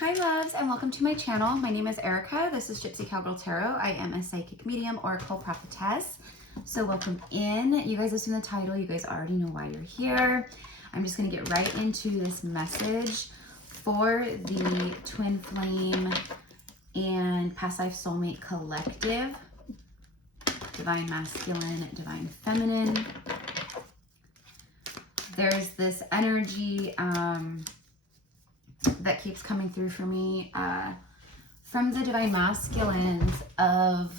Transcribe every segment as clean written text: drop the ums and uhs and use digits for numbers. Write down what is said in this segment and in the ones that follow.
Hi loves, and welcome to my channel. My name is Erica. This is GypsyCowgirlTarot. I am a psychic medium, oracle prophetess. So welcome in. You guys have seen the title. You guys already know why you're here. I'm just going to get right into this message for the Twin Flame and Past Life Soulmate Collective. Divine Masculine, Divine Feminine. There's this energy that keeps coming through for me from the Divine Masculines of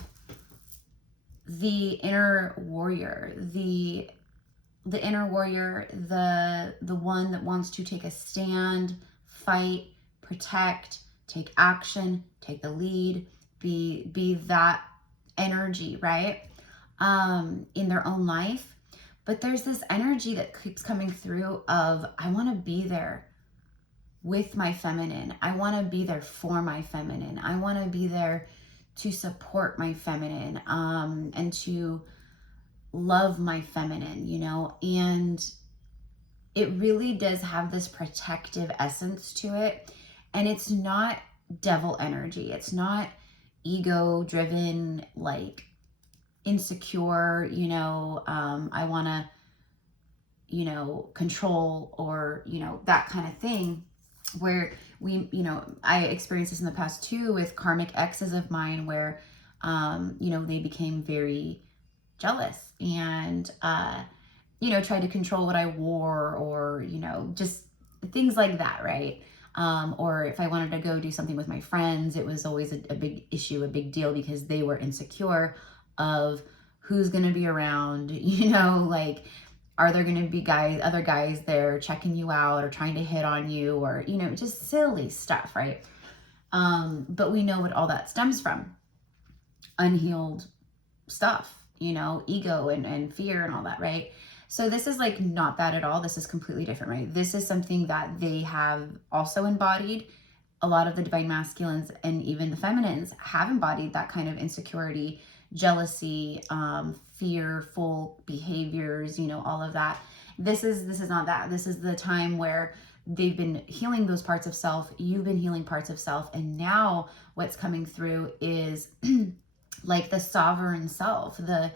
the inner warrior, the inner warrior, the one that wants to take a stand, fight, protect, take action, take the lead, be that energy, right? In their own life. But there's this energy that keeps coming through of, I want to be there with my feminine. I want to be there for my feminine. I want to be there to support my feminine, and to love my feminine, you know, and it really does have this protective essence to it. And it's not devil energy. It's not ego driven, like insecure, you know, I want to, you know, control, or, you know, that kind of thing. Where we, you know, I experienced this in the past too with karmic exes of mine where, you know, they became very jealous and, you know, tried to control what I wore, or, you know, just things like that, right? Or if I wanted to go do something with my friends, it was always a big issue, a big deal, because they were insecure of who's going to be around, you know, like, are there going to be other guys there checking you out or trying to hit on you, or, you know, just silly stuff, right? But we know what all that stems from. Unhealed stuff, you know, ego and fear and all that, right? So this is like not that at all. This is completely different, right? This is something that they have also embodied. A lot of the divine masculines and even the feminines have embodied that kind of insecurity, jealousy, fearful behaviors, you know, all of that. This is not that. This is the time where they've been healing those parts of self. You've been healing parts of self. And now what's coming through is like the sovereign self, the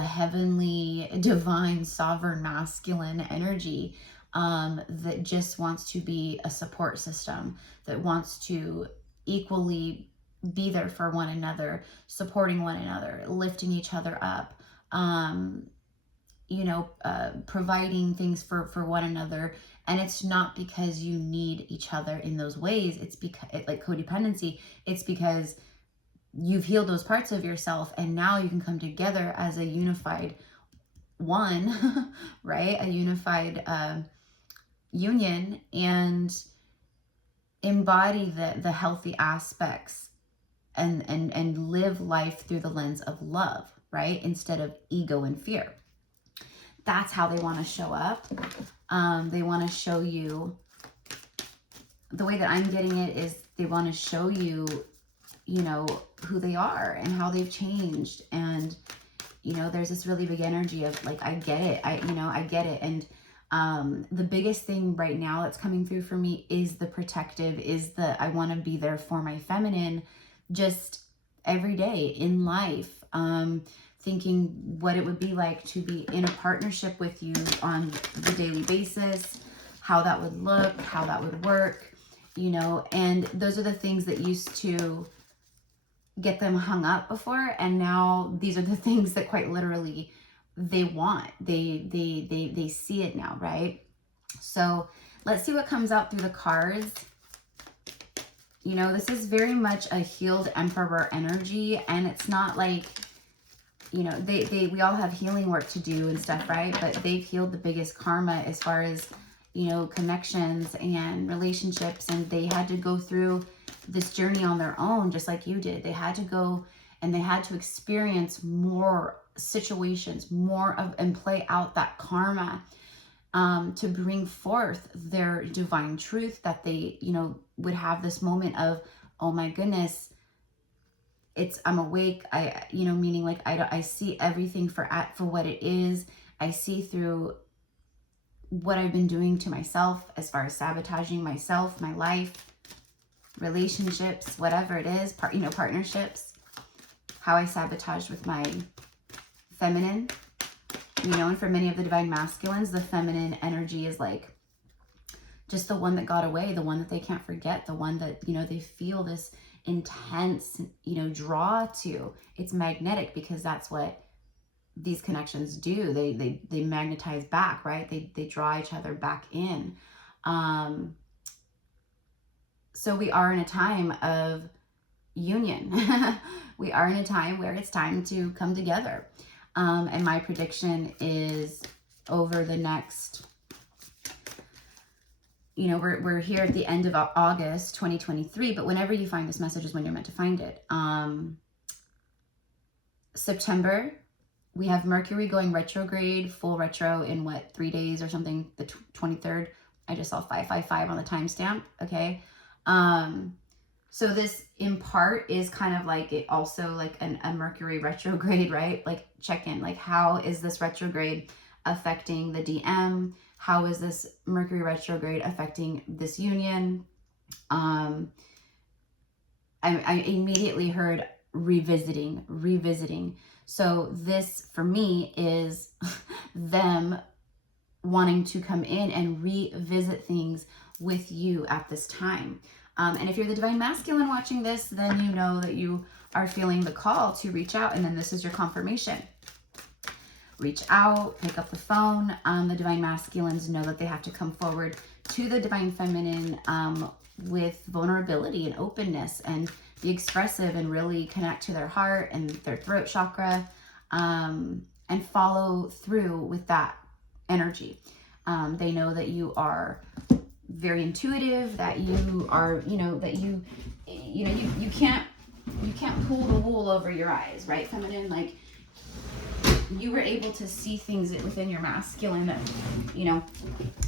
heavenly, divine, sovereign, masculine energy, that just wants to be a support system, that wants to equally be there for one another, supporting one another, lifting each other up, you know, providing things for one another. And it's not because you need each other in those ways. It's because, like codependency, it's because you've healed those parts of yourself, and now you can come together as a unified one, right? A unified union, and embody the healthy aspects, and live life through the lens of love, right? Instead of ego and fear. That's how they want to show up. They want to show you, the way that I'm getting it is, they want to show you, you know, who they are and how they've changed. And, you know, there's this really big energy of like, I get it. I get it. And the biggest thing right now that's coming through for me is the protective, is the, I want to be there for my feminine, just every day in life, thinking what it would be like to be in a partnership with you on the daily basis, how that would look, how that would work, you know. And those are the things that used to get them hung up before, and now these are the things that quite literally they want. They see it now, right? So let's see what comes out through the cards. You know, this is very much a healed emperor energy, and it's not like, you know, we all have healing work to do and stuff, right? But they've healed the biggest karma as far as, you know, connections and relationships, and they had to go through this journey on their own, just like you did. They had to go and they had to experience more situations, more of, and play out that karma, to bring forth their divine truth, that they, you know, would have this moment of, oh my goodness, I'm awake. You know, meaning like, I see everything for what it is. I see through what I've been doing to myself as far as sabotaging myself, my life, relationships, whatever it is, partnerships, how I sabotaged with my feminine, and for many of the divine masculines, the feminine energy is like just the one that got away, the one that they can't forget, the one that, they feel this intense, draw to. It's magnetic because that's what these connections do. They magnetize back, right? They draw each other back in. So we are in a time of union. We are in a time where it's time to come together. And my prediction is over the next, we're here at the end of August 2023, but whenever you find this message is when you're meant to find it. September, we have Mercury going retrograde, full retro in 3 days or something, the 23rd. I just saw 555 on the timestamp, okay? So this in part is kind of like it also like a Mercury retrograde, right? Like check in, like how is this retrograde affecting the DM? How is this Mercury retrograde affecting this union? I immediately heard revisiting. So this for me is them wanting to come in and revisit things with you at this time. And if you're the divine masculine watching this, then you know that you are feeling the call to reach out, and then this is your confirmation. Reach out, pick up the phone. The divine masculines know that they have to come forward to the divine feminine with vulnerability and openness and be expressive and really connect to their heart and their throat chakra, and follow through with that energy. They know that you are very intuitive, that you are, that you can't pull the wool over your eyes, right, feminine? Like you were able to see things within your masculine that,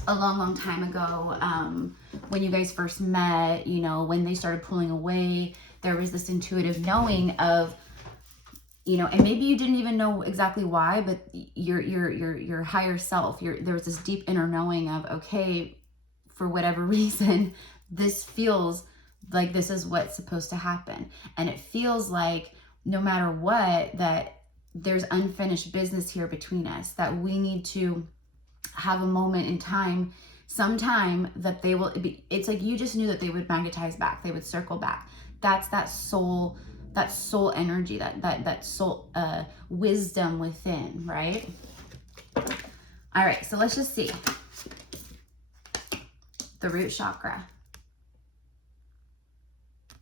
a long time ago, when you guys first met, when they started pulling away, there was this intuitive knowing of, and maybe you didn't even know exactly why, but your higher self, there was this deep inner knowing of, okay, for whatever reason, this feels like this is what's supposed to happen. And it feels like no matter what, that there's unfinished business here between us, that we need to have a moment in time, sometime that they will be, it's like you just knew that they would magnetize back, they would circle back. That's that soul energy, that soul wisdom within, right? All right, so let's just see. The root chakra.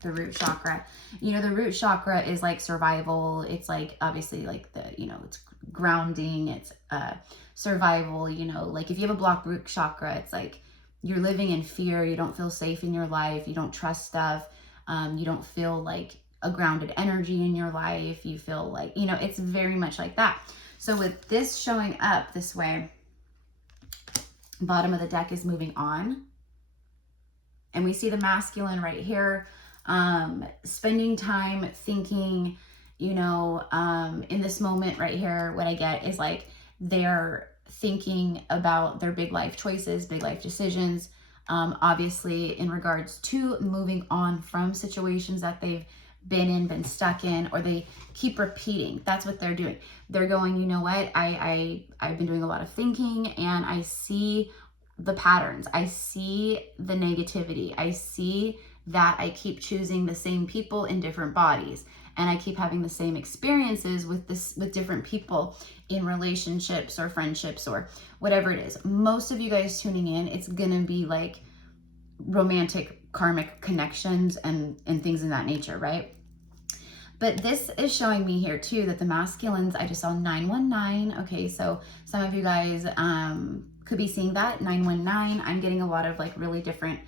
The root chakra. The root chakra is like survival. It's like obviously like the, it's grounding, it's survival, like if you have a blocked root chakra, it's like you're living in fear, you don't feel safe in your life, you don't trust stuff, you don't feel like a grounded energy in your life, you feel like, it's very much like that. So with this showing up this way, bottom of the deck is moving on. And we see the masculine right here, spending time thinking, in this moment right here, what I get is like they're thinking about their big life choices, big life decisions, obviously in regards to moving on from situations that they've been stuck in, or they keep repeating. That's what they're doing. They're going, you know what, I've been doing a lot of thinking, and I see the patterns, I see the negativity, I see that I keep choosing the same people in different bodies, and I keep having the same experiences with different people in relationships or friendships or whatever it is. Most of you guys tuning in, it's gonna be like romantic karmic connections and things in that nature, right? But this is showing me here too that the masculines, I just saw 919. Okay, so some of you guys could be seeing that 919. I'm getting a lot of like really different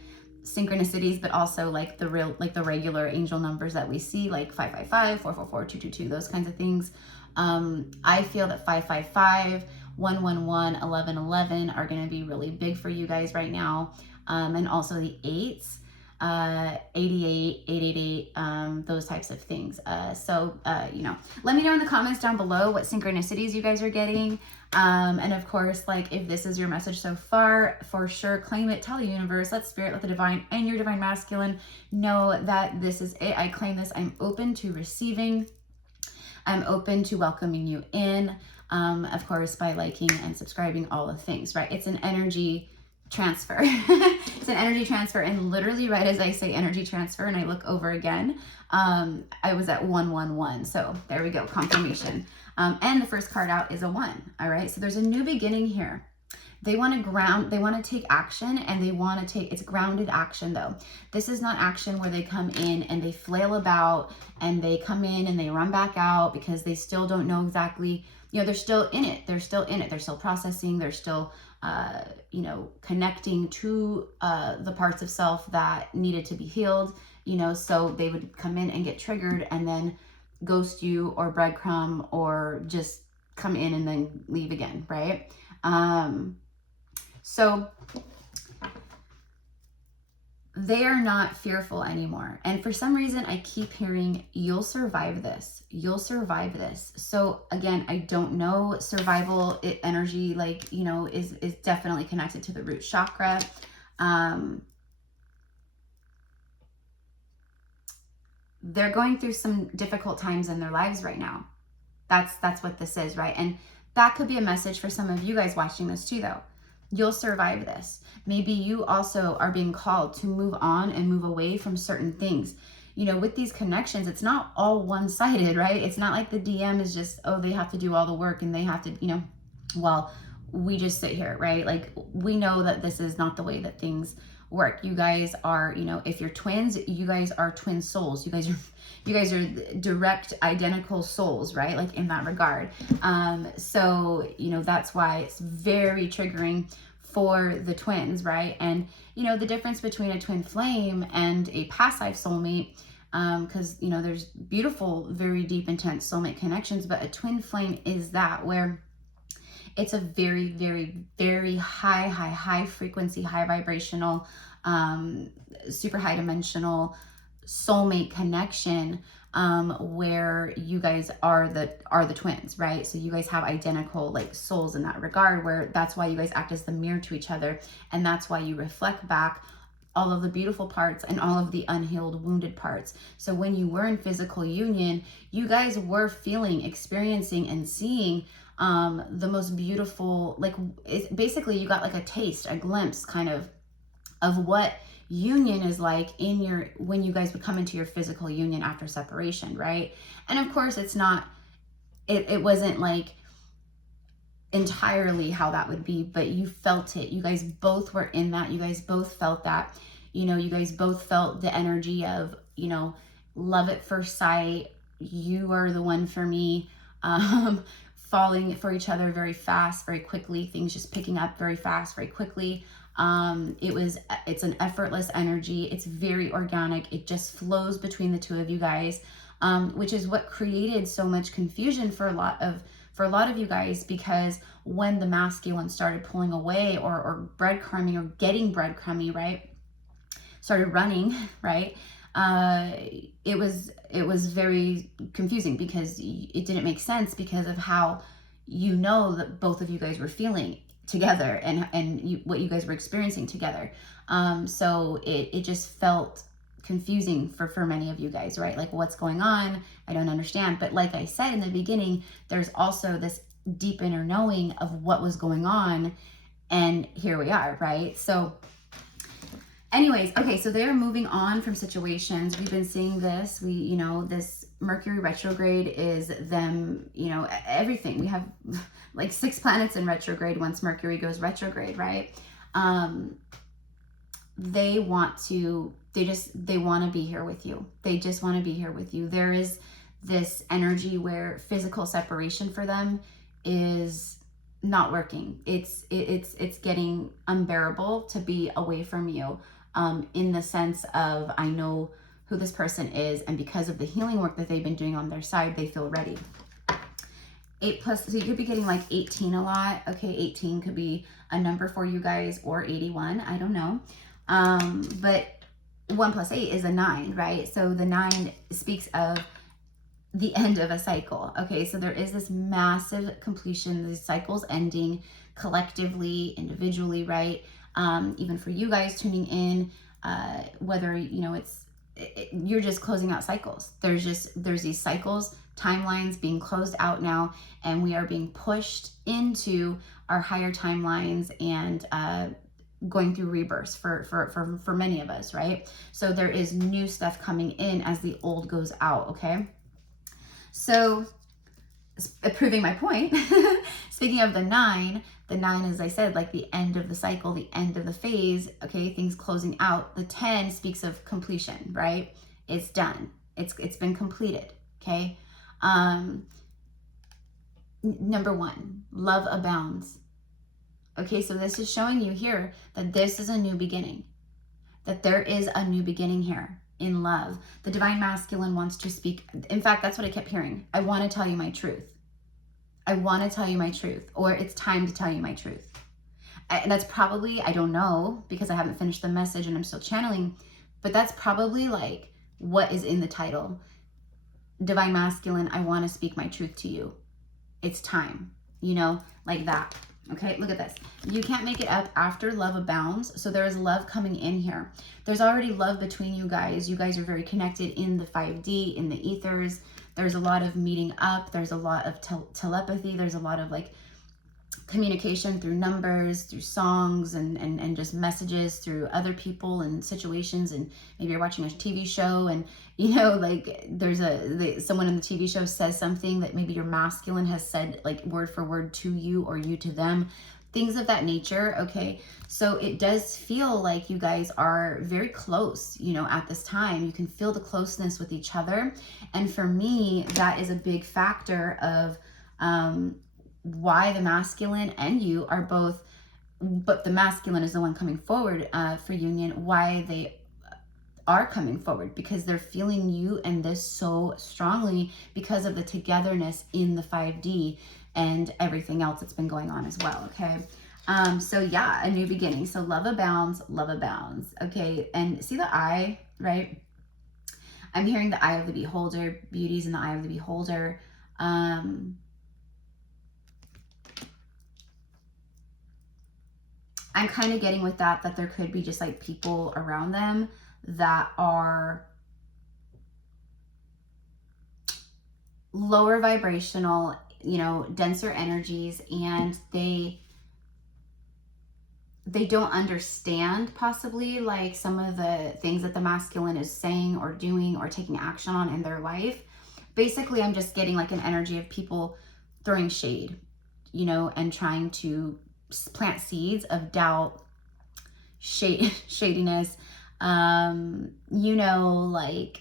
synchronicities, but also like the regular angel numbers that we see, like 555, 444, 222, those kinds of things. I feel that 555, 111, 1111 are going to be really big for you guys right now. And also the 8s. 88, 888, those types of things. You know, let me know in the comments down below what synchronicities you guys are getting. And of course, like, if this is your message so far, for sure, claim it, tell the universe, let spirit, let the divine and your divine masculine know that this is it. I claim this. I'm open to receiving. I'm open to welcoming you in, of course, by liking and subscribing, all the things, right? It's an energy transfer. It's an energy transfer. And literally right as I say energy transfer and I look over again, I was at 111. So there we go, confirmation. And the first card out is a 1. All right. So there's a new beginning here. They want to ground, they want to take action, and they want to take, it's grounded action though. This is not action where they come in and they flail about and they come in and they run back out because they still don't know exactly, you know, they're still in it. They're still in it. They're still processing. They're still, you know, connecting to the parts of self that needed to be healed, you know, so they would come in and get triggered and then ghost you or breadcrumb or just come in and then leave again, right? So they are not fearful anymore. And for some reason, I keep hearing, you'll survive this. You'll survive this. So again, I don't know, survival energy, like, you know, is definitely connected to the root chakra. They're going through some difficult times in their lives right now. That's what this is, right? And that could be a message for some of you guys watching this too, though. You'll survive this. Maybe you also are being called to move on and move away from certain things. You know, with these connections, it's not all one-sided, right? It's not like the DM is just, oh, they have to do all the work and they have to, you know, well, we just sit here, right? Like, we know that this is not the way that things work. You guys are, you know, if you're twins, you guys are twin souls. You guys are direct identical souls, right? Like, in that regard. So, you know, that's why it's very triggering for the twins, right? And, you know, the difference between a twin flame and a past life soulmate, because, you know, there's beautiful, very deep, intense soulmate connections, but a twin flame is that where it's a very, very, very high frequency, high vibrational, super high dimensional soulmate connection, where you guys are the twins, right? So you guys have identical, like, souls in that regard, where that's why you guys act as the mirror to each other. And that's why you reflect back all of the beautiful parts and all of the unhealed, wounded parts. So when you were in physical union, you guys were feeling, experiencing, and seeing the most beautiful, like, it's basically you got like a taste, a glimpse kind of what union is like in your, when you guys would come into your physical union after separation, right? And of course it's not, it wasn't like entirely how that would be, but you felt it. You guys both were in that. You guys both felt that, you know, you guys both felt the energy of, you know, love at first sight. You are the one for me. Falling for each other very fast, very quickly, things just picking up very fast, very quickly. It's an effortless energy. It's very organic. It just flows between the two of you guys, which is what created so much confusion for a lot of you guys, because when the masculine started pulling away or breadcrumbing or getting breadcrumby, right, started running, right, it was very confusing because it didn't make sense because of how, you know, that both of you guys were feeling together and what you guys were experiencing together. So it just felt confusing for many of you guys, right? Like, what's going on? I don't understand. But like I said in the beginning, there's also this deep inner knowing of what was going on, and here we are, right? So anyways, okay, so they're moving on from situations. We've been seeing this. You know, this Mercury retrograde is them, you know, everything. We have like 6 planets in retrograde once Mercury goes retrograde, right? They want to be here with you. They just want to be here with you. There is this energy where physical separation for them is not working. It's getting unbearable to be away from you, in the sense of, I know who this person is, and because of the healing work that they've been doing on their side, they feel ready. 8+, so you could be getting like 18 a lot. Okay, 18 could be a number for you guys, or 81, I don't know. But 1 plus 8 is a 9, right? So the 9 speaks of the end of a cycle. Okay, so there is this massive completion, these cycles ending collectively, individually, right? Even for you guys tuning in, whether, you know, you're just closing out cycles. There's these cycles, timelines being closed out now, and we are being pushed into our higher timelines and going through rebirths for many of us, right? So there is new stuff coming in as the old goes out, okay? So, proving my point, speaking of the 9 is, I said, like the end of the cycle, the end of the phase, okay, things closing out. The 10 speaks of completion, right? It's done. It's been completed, okay? Number 1, love abounds. Okay, so this is showing you here that this is a new beginning, that there is a new beginning here in love. The divine masculine wants to speak. In fact, that's what I kept hearing. I want to tell you my truth. I want to tell you my truth, or it's time to tell you my truth. And that's probably, I don't know, because I haven't finished the message and I'm still channeling, but that's probably like what is in the title. Divine masculine, I want to speak my truth to you. It's time, you know, like that. Okay, look at this. You can't make it up after love abounds. So there is love coming in here. There's already love between you guys. You guys are very connected in the 5D, in the ethers. There's a lot of meeting up. There's a lot of telepathy. There's a lot of like communication through numbers, through songs, and just messages through other people and situations. And maybe you're watching a TV show and, you know, like there's someone in the TV show says something that maybe your masculine has said like word for word to you, or you to them, things of that nature. Okay, so it does feel like you guys are very close, you know, at this time. You can feel the closeness with each other. And for me, that is a big factor of why the masculine and you are both, but the masculine is the one coming forward for union, why they are coming forward, because they're feeling you and this so strongly because of the togetherness in the 5D and everything else that's been going on as well. Okay, so yeah, a new beginning. So love abounds, love abounds. Okay, and see the eye, right? I'm hearing the eye of the beholder. Beauty's in the eye of the beholder. I'm kind of getting with that there could be just like people around them that are lower vibrational, you know, denser energies, and they don't understand possibly like some of the things that the masculine is saying or doing or taking action on in their life. Basically, I'm just getting like an energy of people throwing shade, you know, and trying to plant seeds of doubt, shadiness, you know, like,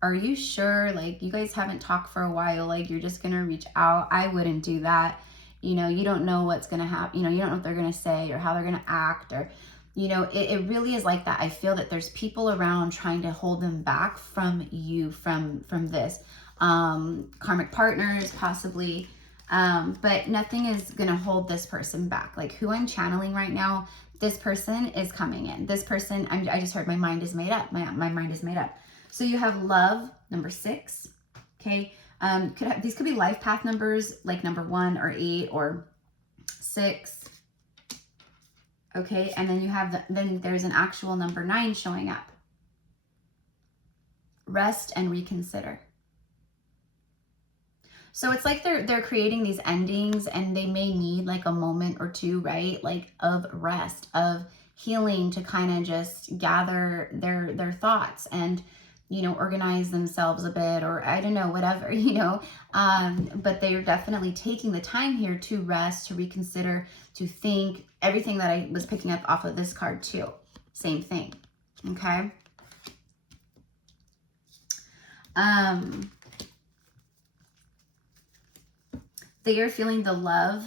are you sure? Like, you guys haven't talked for a while, like you're just gonna reach out. I wouldn't do that. You know, you don't know what's gonna happen. You know, you don't know what they're gonna say or how they're gonna act, or, you know, it really is like that. I feel that there's people around trying to hold them back from you, from this. Karmic partners, possibly. But nothing is going to hold this person back. Like who I'm channeling right now, this person is coming in. This person, I just heard my mind is made up. My mind is made up. So you have love, number 6. Okay. These could be life path numbers, like number 1 or 8 or 6. Okay. And then you have then there's an actual number 9 showing up. Rest and reconsider. So it's like they're creating these endings, and they may need like a moment or two, right? Like of rest, of healing, to kind of just gather their thoughts and, you know, organize themselves a bit, or I don't know, whatever, you know. But they're definitely taking the time here to rest, to reconsider, to think. Everything that I was picking up off of this card too. Same thing. Okay. They are feeling the love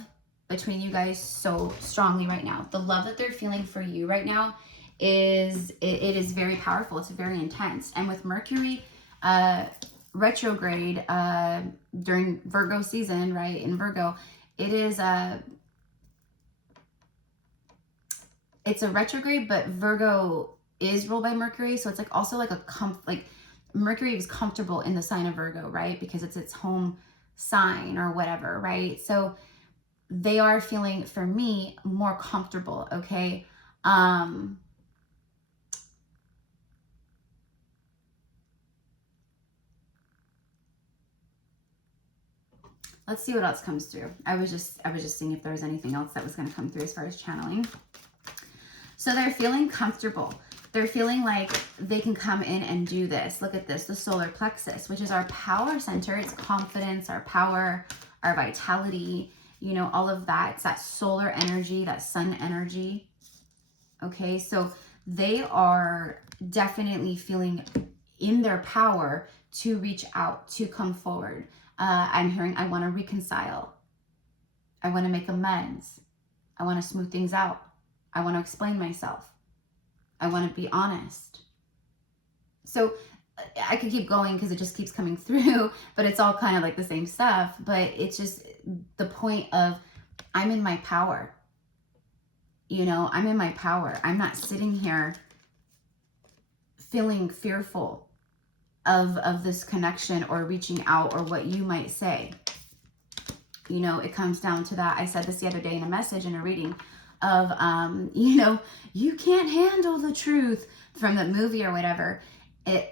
between you guys so strongly right now. The love that they're feeling for you right now is, it is very powerful. It's very intense. And with Mercury retrograde during Virgo season, right, in Virgo, it is it's a retrograde, but Virgo is ruled by Mercury. So it's like also like Mercury was comfortable in the sign of Virgo, right? Because it's its home sign or whatever, right? So they are feeling, for me, more comfortable, okay? Let's see what else comes through. I was just seeing if there was anything else that was going to come through as far as channeling. So they're feeling comfortable. They're feeling like they can come in and do this. Look at this, the solar plexus, which is our power center. It's confidence, our power, our vitality, you know, all of that. It's that solar energy, that sun energy. Okay, so they are definitely feeling in their power to reach out, to come forward. I'm hearing, I want to reconcile. I want to make amends. I want to smooth things out. I want to explain myself. I want to be honest. So I could keep going because it just keeps coming through, but it's all kind of like the same stuff. But it's just the point of, I'm in my power. You know, I'm in my power. I'm not sitting here feeling fearful of this connection or reaching out or what you might say. You know, it comes down to that. I said this the other day in a message, in a reading of, you know, you can't handle the truth, from the movie or whatever.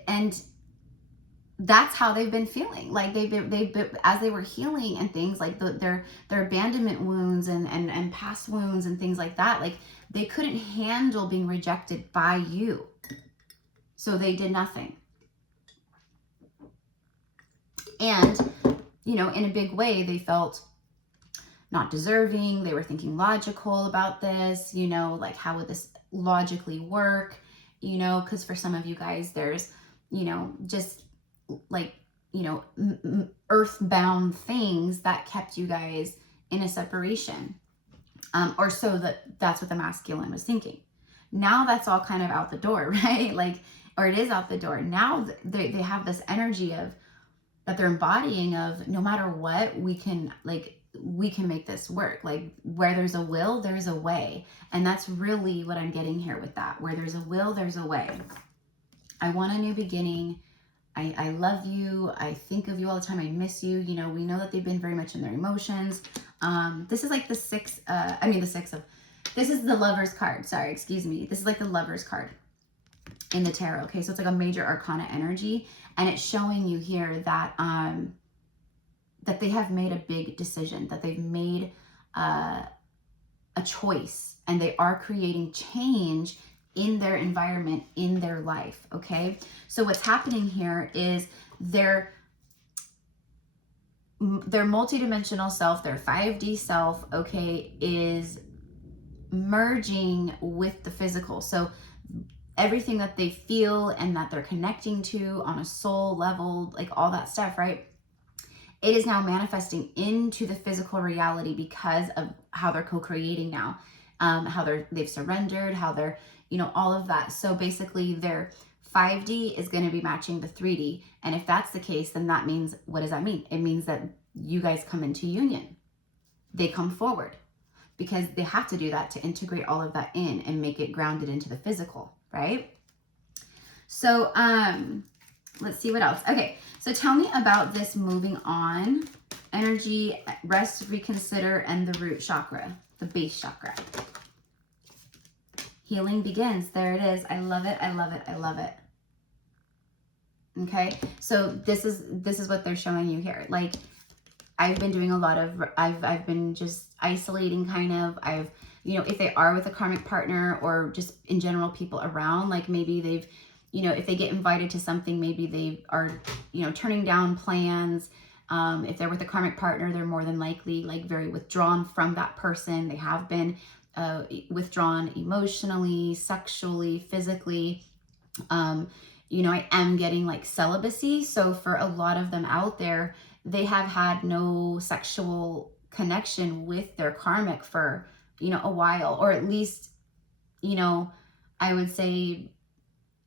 And that's how they've been feeling. Like they've been, as they were healing and things like their abandonment wounds and past wounds and things like that, like they couldn't handle being rejected by you. So they did nothing. And, you know, in a big way, they felt not deserving. They were thinking logical about this, you know, like how would this logically work, you know, because for some of you guys, there's, you know, just like, you know, earthbound things that kept you guys in a separation, or so that's what the masculine was thinking. Now that's all kind of out the door, right? Like, or it is out the door. Now they have this energy of, that they're embodying of, no matter what, we can make this work. Like where there's a will, there's a way. And that's really what I'm getting here with that. Where there's a will, there's a way. I want a new beginning. I love you. I think of you all the time. I miss you. You know, we know that they've been very much in their emotions. This is like the this is the Lover's card. Sorry, excuse me. This is like the Lover's card in the tarot. Okay, so it's like a major arcana energy. And it's showing you here that that they have made a big decision, that they've made a choice, and they are creating change in their environment, in their life, okay? So what's happening here is their multidimensional self, their 5D self, okay, is merging with the physical. So everything that they feel and that they're connecting to on a soul level, like all that stuff, right? It is now manifesting into the physical reality because of how they're co-creating now, how they've surrendered, how they're, you know, all of that. So basically their 5D is going to be matching the 3D. And if that's the case, then that means, what does that mean? It means that you guys come into union. They come forward because they have to do that to integrate all of that in and make it grounded into the physical, right? So, let's see what else. Okay, so tell me about this moving on energy, rest, reconsider, and the root chakra, the base chakra. Healing begins. There it is. I love it. I love it. I love it. Okay, so this is what they're showing you here. Like, I've been doing a lot of, I've been just isolating kind of. You know, if they are with a karmic partner or just in general people around, like maybe they've, you know, if they get invited to something, maybe they are, you know, turning down plans. If they're with a karmic partner, they're more than likely like very withdrawn from that person. They have been withdrawn emotionally, sexually, physically. You know, I am getting like celibacy. So for a lot of them out there, they have had no sexual connection with their karmic for, you know, a while, or at least, you know, I would say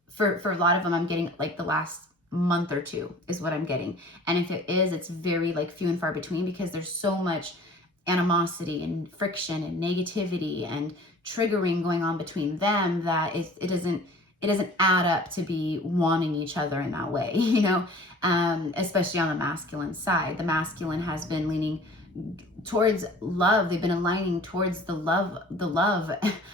for a lot of them, I'm getting like the last month or two is what I'm getting. And if it is, it's very like few and far between, because there's so much animosity and friction and negativity and triggering going on between them that it doesn't, it doesn't add up to be wanting each other in that way, you know, especially on the masculine side. The masculine has been leaning towards love. They've been aligning towards the love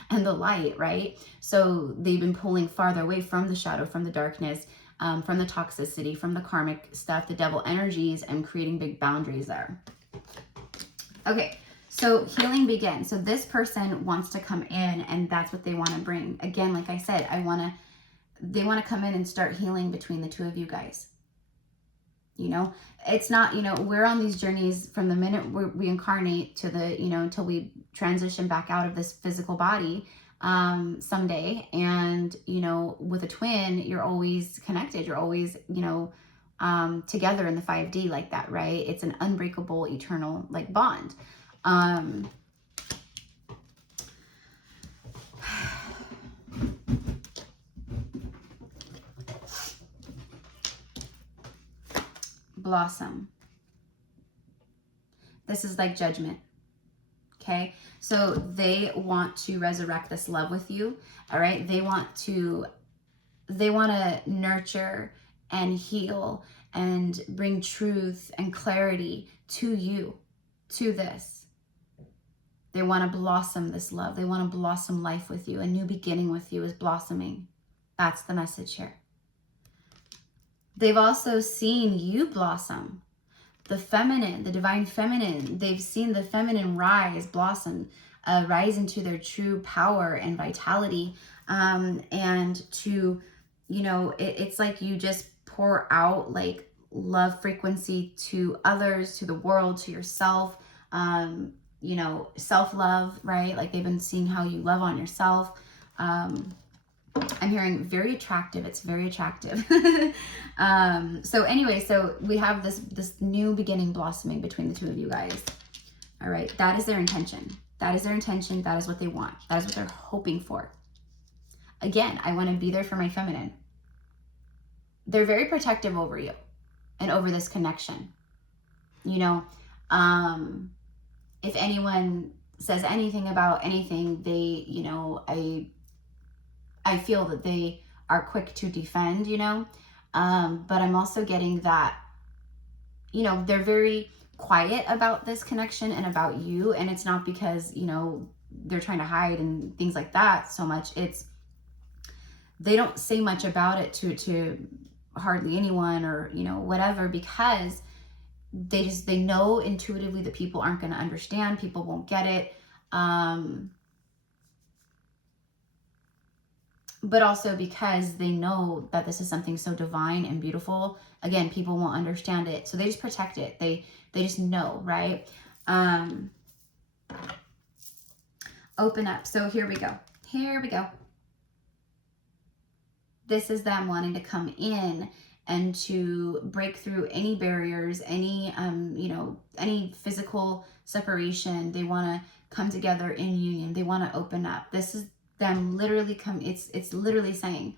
and the light, right? So they've been pulling farther away from the shadow, from the darkness, from the toxicity, from the karmic stuff, the devil energies, and creating big boundaries there. Okay, so healing begins. So this person wants to come in, and that's what they want to bring. Again, like I said, they want to come in and start healing between the two of you guys. You know, it's not, you know, we're on these journeys from the minute we incarnate to the, you know, until we transition back out of this physical body someday. And, you know, with a twin, you're always connected. You're always, you know, together in the 5D like that, right? It's an unbreakable, eternal, like, bond. Blossom. This is like judgment. Okay, so they want to resurrect this love with you. All right, they want to nurture and heal and bring truth and clarity to you, to this. They want to blossom this love. They want to blossom life with you. A new beginning with you is blossoming. That's the message here. They've also seen you blossom. The feminine, the divine feminine, they've seen the feminine rise, blossom, rise into their true power and vitality. And to, you know, it's like you just pour out like love frequency to others, to the world, to yourself, you know, self-love, right? Like they've been seeing how you love on yourself. I'm hearing very attractive. It's very attractive. So anyway, so we have this new beginning blossoming between the two of you guys. All right. That is their intention. That is their intention. That is what they want. That is what they're hoping for. Again, I want to be there for my feminine. They're very protective over you and over this connection. You know, if anyone says anything about anything, they, you know, I feel that they are quick to defend, you know, but I'm also getting that, you know, they're very quiet about this connection and about you. And it's not because, you know, they're trying to hide and things like that so much. It's, they don't say much about it to hardly anyone or, you know, whatever, because they know intuitively that people aren't going to understand. People won't get it. But also because they know that this is something so divine and beautiful. Again, people won't understand it. So they just protect it. They just know, right? Open up. So here we go. Here we go. This is them wanting to come in and to break through any barriers, any, you know, any physical separation. They want to come together in union. They want to open up. This is them literally it's literally saying,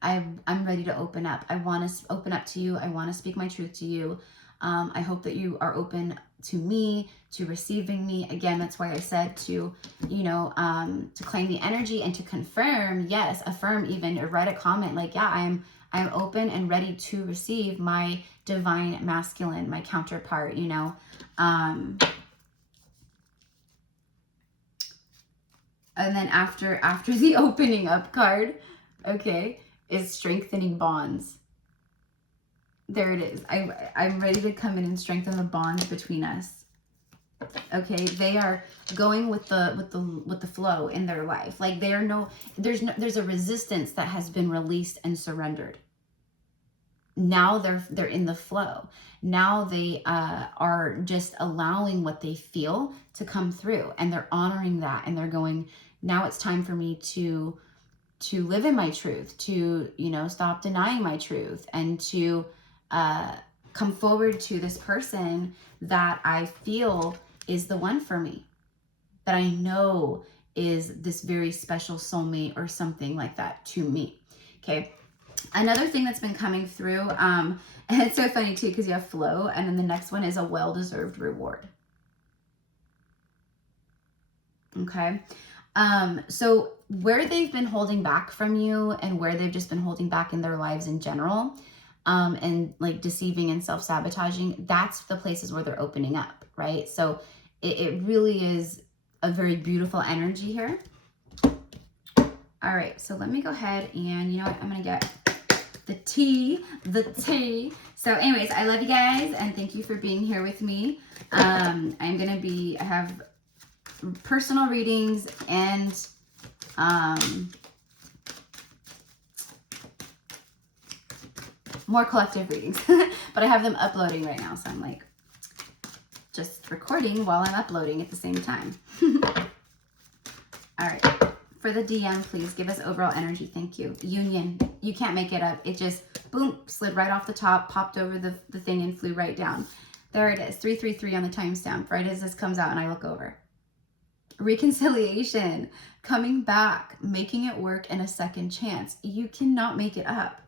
I'm ready to open up. I want to open up to you. I want to speak my truth to you. I hope that you are open to me, to receiving me. Again, that's why I said to, you know, to claim the energy and to confirm, yes, affirm even, or write a comment like, yeah, I'm open and ready to receive my divine masculine, my counterpart, you know. And then after the opening up card, okay, is strengthening bonds. There it is. I'm ready to come in and strengthen the bonds between us. Okay, they are going with the flow in their life. Like there's a resistance that has been released and surrendered. Now they're in the flow. Now they are just allowing what they feel to come through, and they're honoring that, and they're going, now it's time for me to live in my truth, to, you know, stop denying my truth, and to come forward to this person that I feel is the one for me, that I know is this very special soulmate or something like that to me. Okay. Another thing that's been coming through, and it's so funny too, because you have flow, and then the next one is a well-deserved reward. Okay. So where they've been holding back from you and where they've just been holding back in their lives in general, and like deceiving and self-sabotaging, that's the places where they're opening up, right? So it really is a very beautiful energy here. All right, so let me go ahead and, you know what, I'm gonna get the tea. So anyways, I love you guys and thank you for being here with me. I have personal readings and more collective readings, but I have them uploading right now. So I'm like just recording while I'm uploading at the same time. All right. For the DM, please give us overall energy. Thank you. Union. You can't make it up. It just, boom, slid right off the top, popped over the thing and flew right down. There it is. 333 on the timestamp, right as this comes out and I look over. Reconciliation. Coming back. Making it work and a second chance. You cannot make it up.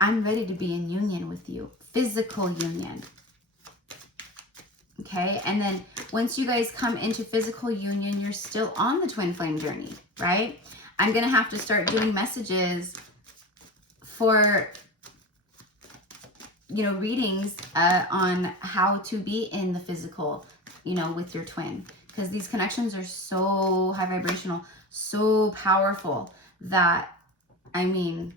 I'm ready to be in union with you. Physical union. Okay, and then once you guys come into physical union, you're still on the twin flame journey, right? I'm going to have to start doing messages for, you know, readings on how to be in the physical, you know, with your twin. Because these connections are so high vibrational, so powerful that, I mean,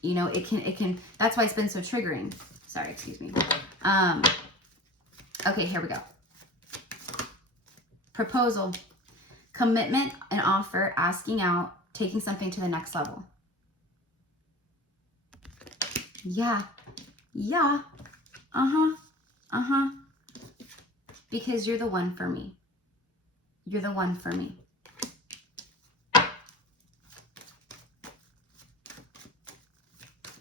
you know, it can, that's why it's been so triggering. Sorry, excuse me. Okay, here we go. Proposal, commitment, an offer, asking out, taking something to the next level. Yeah. Because you're the one for me. You're the one for me.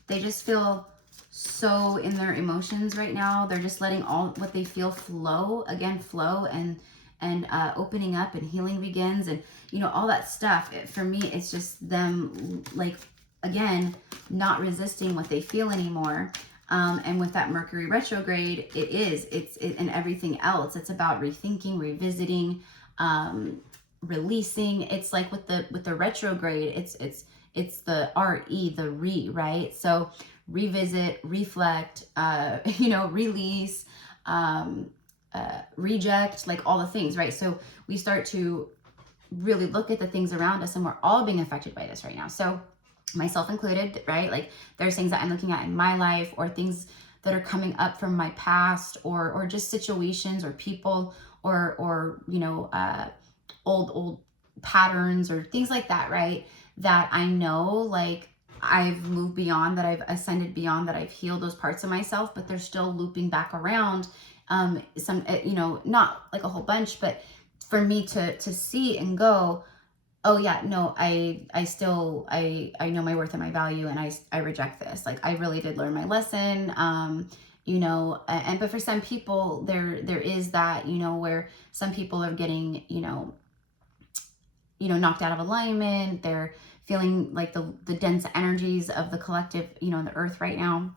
They just feel so in their emotions right now. They're just letting all what they feel flow, and opening up and healing begins, and you know, all that stuff. For me, it's just them, like, again, not resisting what they feel anymore. And with that Mercury retrograde, it's and everything else, it's about rethinking, revisiting, releasing. It's like with the retrograde, it's the RE, the right? So revisit, reflect, you know, release, reject, like all the things, right? So we start to really look at the things around us, and we're all being affected by this right now. So myself included, right? Like there's things that I'm looking at in my life, or things that are coming up from my past, or just situations or people, or you know, old patterns or things like that, right? That I know, like, I've moved beyond, that I've ascended beyond, that I've healed those parts of myself, but they're still looping back around. Some, you know, not like a whole bunch, but for me to see and go, oh yeah, no, I know my worth and my value, and I reject this. Like, I really did learn my lesson. You know, but for some people, there is that, you know, where some people are getting, you know, knocked out of alignment. They're feeling like the dense energies of the collective, you know, in the earth right now.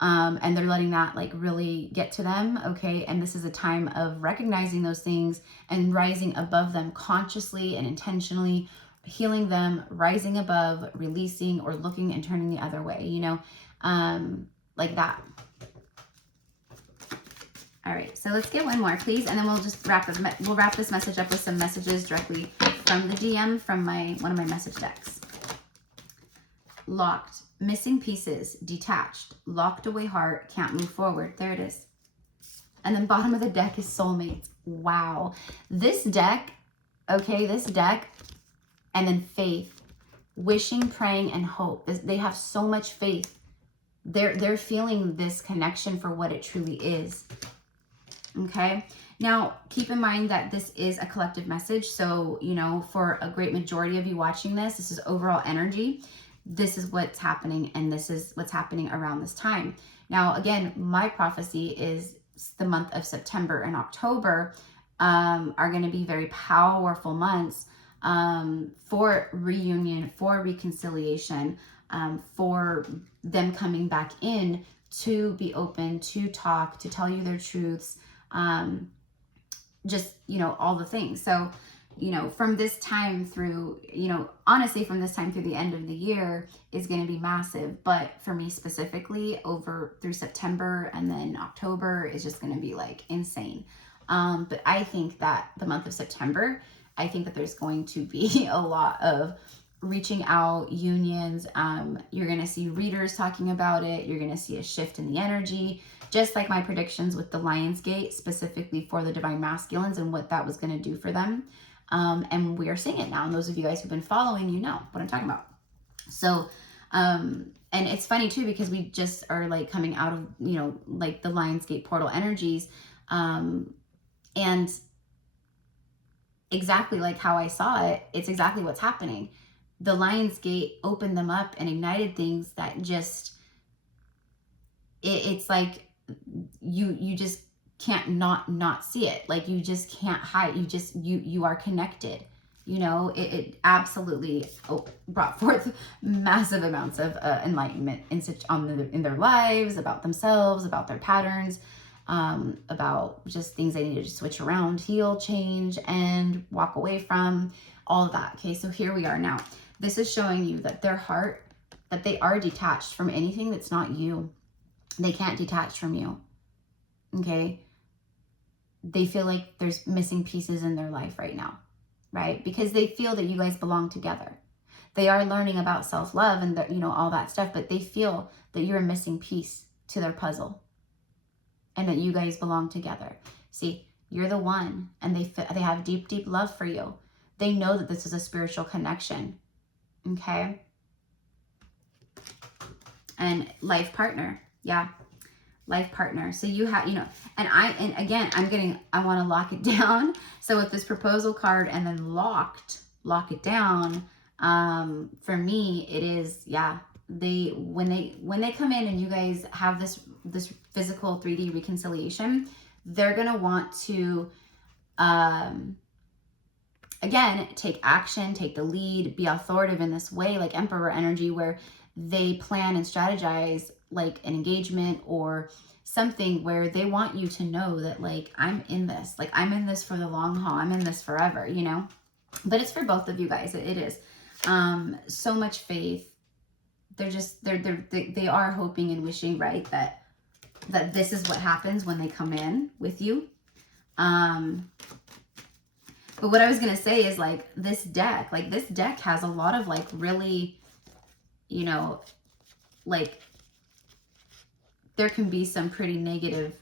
And they're letting that like really get to them. Okay. And this is a time of recognizing those things and rising above them consciously and intentionally, healing them, rising above, releasing, or looking and turning the other way, you know, like that. All right, so let's get one more, please, and then we'll just wrap this message up with some messages directly from the DM from one of my message decks. Locked, missing pieces, detached, locked away heart, can't move forward. There it is. And then bottom of the deck is soulmates. Wow, this deck, okay, and then faith, wishing, praying, and hope. They have so much faith. They're feeling this connection for what it truly is. Okay, now keep in mind that this is a collective message. So, you know, for a great majority of you watching this is overall energy. This is what's happening, and this is what's happening around this time. Now, again, my prophecy is the month of September and October are going to be very powerful months for reunion, for reconciliation, for them coming back in to be open, to talk, to tell you their truths, just, you know, all the things. So, you know, from this time through, you know, honestly, from this time through the end of the year is going to be massive. But for me specifically, over through September and then October is just going to be like insane. But I think that the month of September, I think that there's going to be a lot of reaching out, unions. You're going to see readers talking about it. You're going to see a shift in the energy, just like my predictions with the Lion's Gate, specifically for the Divine Masculines and what that was going to do for them. And we are seeing it now. And those of you guys who've been following, you know what I'm talking about. So, and it's funny too, because we just are like coming out of, you know, like the Lion's Gate portal energies. And exactly like how I saw it, it's exactly what's happening. The Lion's Gate opened them up and ignited things that just, it's like you just can't not see it. Like you just can't hide. You are connected. You know, it absolutely brought forth massive amounts of enlightenment in their lives, about themselves, about their patterns, about just things they needed to switch around, heal, change, and walk away from, all of that. Okay, so here we are now. This is showing you that their heart, that they are detached from anything that's not you. They can't detach from you. Okay? They feel like there's missing pieces in their life right now, right? Because they feel that you guys belong together. They are learning about self-love and you know, all that stuff, but they feel that you're a missing piece to their puzzle and that you guys belong together. See, you're the one, and they have deep, deep love for you. They know that this is a spiritual connection. Okay? And life partner. Yeah. Life partner. So you have, you know, and again, I want to lock it down. So with this proposal card and then lock it down, for me, it is, yeah, when they come in and you guys have this physical 3D reconciliation, they're going to want to, again, take action, take the lead, be authoritative in this way, like Emperor energy, where they plan and strategize like an engagement or something where they want you to know that, like, I'm in this, like, I'm in this for the long haul. I'm in this forever, you know, but it's for both of you guys. It is, so much faith. They are hoping and wishing, right, that this is what happens when they come in with you. But what I was going to say is, like, this deck has a lot of, like, really, you know, like, there can be some pretty negative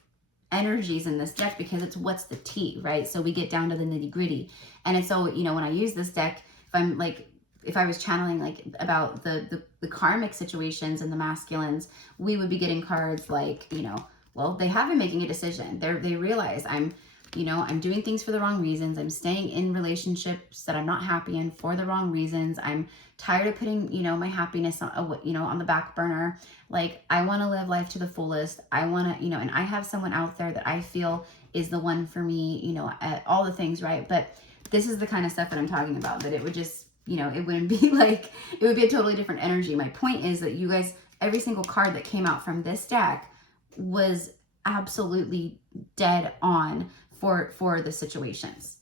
energies in this deck because it's what's the tea, right? So we get down to the nitty gritty. And it's so, you know, when I use this deck, if I was channeling like about the karmic situations and the masculines, we would be getting cards like, you know, well, they have been making a decision. They realize I'm doing things for the wrong reasons. I'm staying in relationships that I'm not happy in for the wrong reasons. I'm tired of putting, you know, my happiness on, you know, on the back burner. Like, I want to live life to the fullest. I want to, you know, and I have someone out there that I feel is the one for me, you know, at all the things, right? But this is the kind of stuff that I'm talking about, that it would just, you know, it wouldn't be like, it would be a totally different energy. My point is that you guys, every single card that came out from this deck was absolutely dead on for the situations.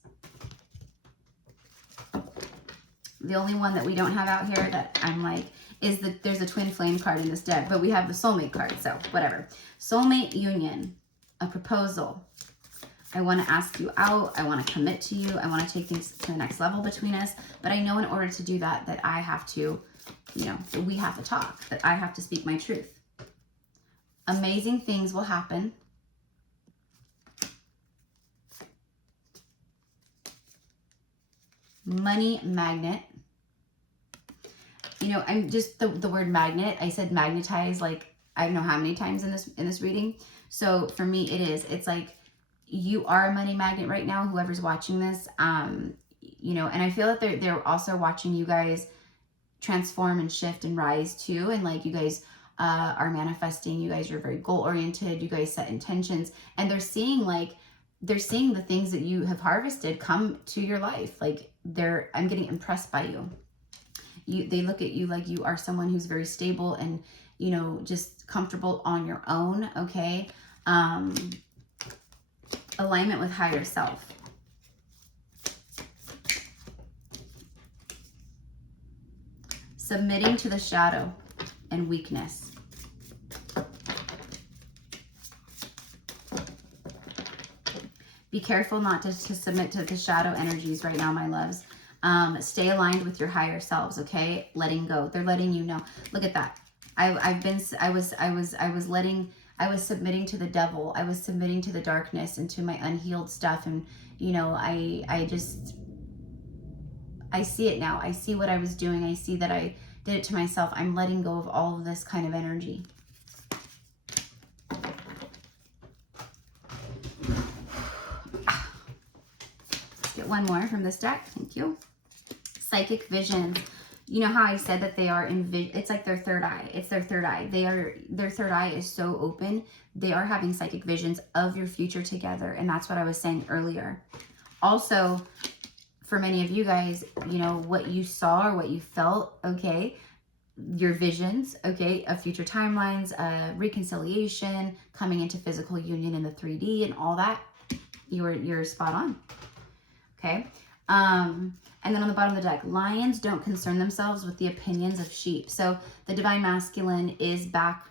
The only one that we don't have out here that I'm like is that there's a twin flame card in this deck, but we have the soulmate card, so whatever. Soulmate union, a proposal. I want to ask you out. I want to commit to you. I want to take things to the next level between us. But I know in order to do that, that I have to, you know, that we have to talk, that I have to speak my truth. Amazing things will happen. Money magnet. You know, I'm just the word magnet. I said magnetize like I don't know how many times in this reading. So for me, it's like you are a money magnet right now. Whoever's watching this, you know, and I feel that they're also watching you guys transform and shift and rise too. And like you guys are manifesting. You guys are very goal oriented. You guys set intentions, and they're seeing the things that you have harvested come to your life. Like I'm getting impressed by you. They look at you like you are someone who's very stable and, you know, just comfortable on your own. Okay. Alignment with higher self. Submitting to the shadow and weakness. Be careful not to submit to the shadow energies right now, my loves. Stay aligned with your higher selves, okay? Letting go. They're letting you know. Look at that. I was submitting to the devil. I was submitting to the darkness and to my unhealed stuff. And, you know, I see it now. I see what I was doing. I see that I did it to myself. I'm letting go of all of this kind of energy. Let's get one more from this deck. Thank you. Psychic visions. You know how I said that they are it's like their third eye. It's their third eye. Their third eye is so open. They are having psychic visions of your future together. And that's what I was saying earlier. Also, for many of you guys, you know, what you saw or what you felt, okay, your visions, okay, of future timelines, reconciliation, coming into physical union in the 3D and all that, you're spot on, okay? And then on the bottom of the deck, lions don't concern themselves with the opinions of sheep. So the divine masculine is back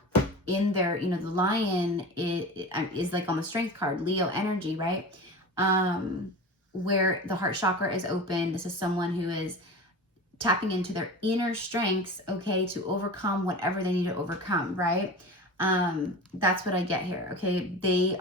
in there. You know, the lion is like on the strength card, Leo energy, right? Where the heart chakra is open. This is someone who is tapping into their inner strengths, okay, to overcome whatever they need to overcome, right? That's what I get here, okay? They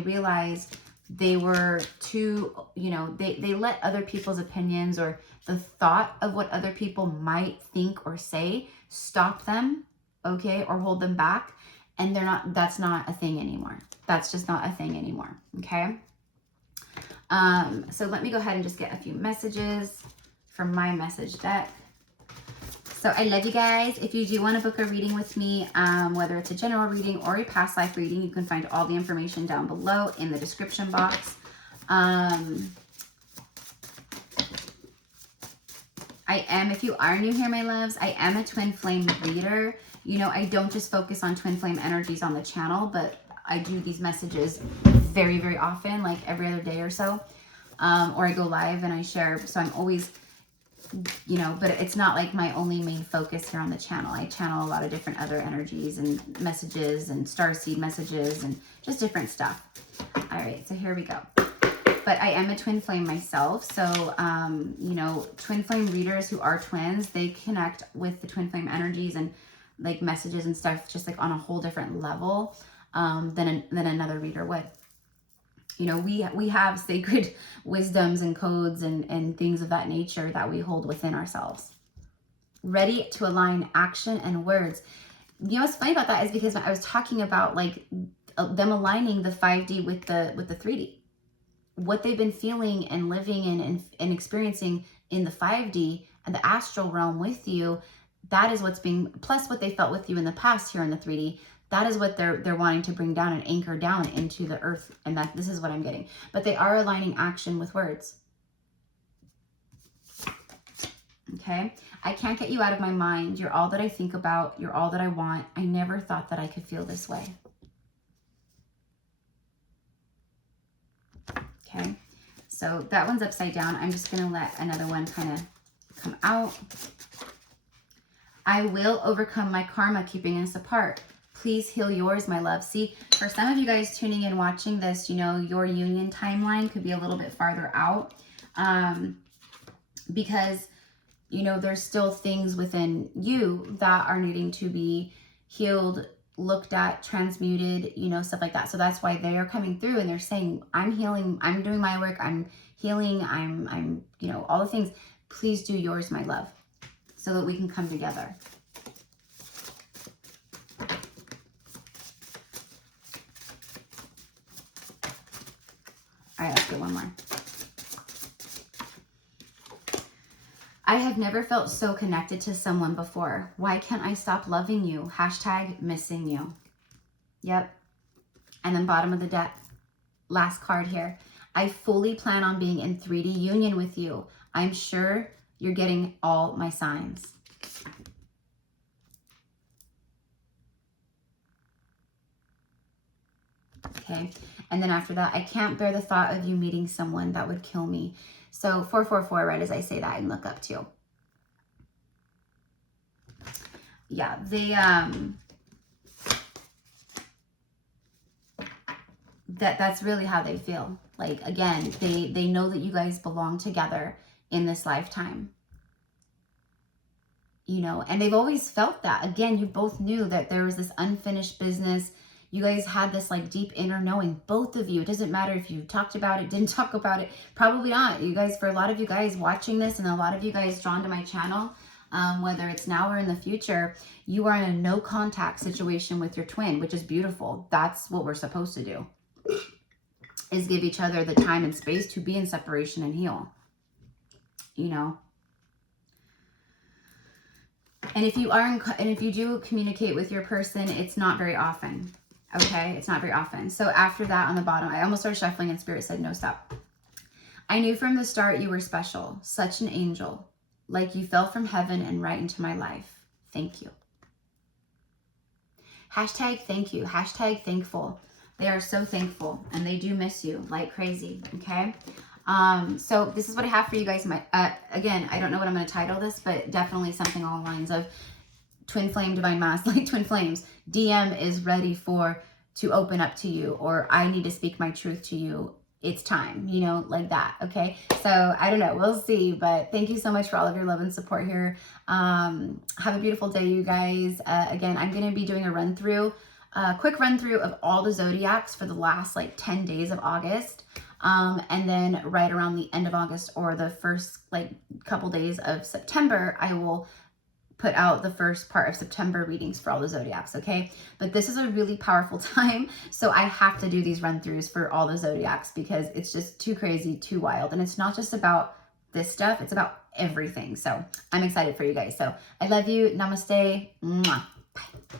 realized they were too, you know, they let other people's opinions or the thought of what other people might think or say stop them, okay, or hold them back. And that's not a thing anymore. That's just not a thing anymore, okay? So let me go ahead and just get a few messages from my message deck. So I love you guys. If you do want to book a reading with me, whether it's a general reading or a past life reading, you can find all the information down below in the description box. If you are new here, my loves, I am a twin flame reader. You know, I don't just focus on twin flame energies on the channel, but I do these messages very, very often, like every other day or so. Or I go live and I share. So I'm always, you know, but it's not like my only main focus here on the channel. I channel a lot of different other energies and messages and starseed messages and just different stuff. All right, so here we go. But I am a twin flame myself. So, you know, twin flame readers who are twins, they connect with the twin flame energies and like messages and stuff just like on a whole different level than another reader would. You know, we have sacred wisdoms and codes and things of that nature that we hold within ourselves. Ready to align action and words. You know what's funny about that is because I was talking about like them aligning the 5D with the 3D. What they've been feeling and living in and experiencing in the 5D and the astral realm with you, that is what's being, plus what they felt with you in the past here in the 3D. That is what they're wanting to bring down and anchor down into the earth. And that this is what I'm getting. But they are aligning action with words. Okay. I can't get you out of my mind. You're all that I think about. You're all that I want. I never thought that I could feel this way. Okay. So that one's upside down. I'm just going to let another one kind of come out. I will overcome my karma keeping us apart. Please heal yours, my love. See, for some of you guys tuning in, watching this, you know, your union timeline could be a little bit farther out because, you know, there's still things within you that are needing to be healed, looked at, transmuted, you know, stuff like that. So that's why they are coming through and they're saying, I'm healing, I'm doing my work, I'm healing, I'm, you know, all the things. Please do yours, my love, so that we can come together. All right, let's get one more. I have never felt so connected to someone before. Why can't I stop loving you? Hashtag missing you. Yep. And then bottom of the deck, last card here. I fully plan on being in 3D union with you. I'm sure you're getting all my signs. Okay. And then after that, I can't bear the thought of you meeting someone that would kill me. So 444, right as I say that, and look up too. yeah, they, that's really how they feel. Like, again, they know that you guys belong together in this lifetime. You know, and they've always felt that. Again, you both knew that there was this unfinished business. You guys had this like deep inner knowing, both of you. It doesn't matter if you talked about it, didn't talk about it, probably not. You guys, for a lot of you guys watching this and a lot of you guys drawn to my channel, whether it's now or in the future, you are in a no contact situation with your twin, which is beautiful. That's what we're supposed to do, is give each other the time and space to be in separation and heal, you know. And if you are and if you do communicate with your person, it's not very often. Okay, it's not very often. So after that, on the bottom, I almost started shuffling and Spirit said, no, stop. I knew from the start you were special, such an angel, like you fell from heaven and right into my life. Thank you. Hashtag thank you. Hashtag thankful. They are so thankful and they do miss you like crazy. Okay. So this is what I have for you guys. Again, I don't know what I'm going to title this, but definitely something along the lines of twin flame, divine mask, like twin flames. DM is ready to open up to you, or I need to speak my truth to you. It's time, you know, like that. Okay. So I don't know. We'll see, but thank you so much for all of your love and support here. Have a beautiful day, you guys. Again, I'm going to be doing a quick run through of all the zodiacs for the last like 10 days of August. And then right around the end of August or the first like couple days of September, I will put out the first part of September readings for all the zodiacs, okay? But this is a really powerful time, so I have to do these run-throughs for all the zodiacs because it's just too crazy, too wild. And it's not just about this stuff, it's about everything. So I'm excited for you guys. So I love you. Namaste. Mwah. Bye.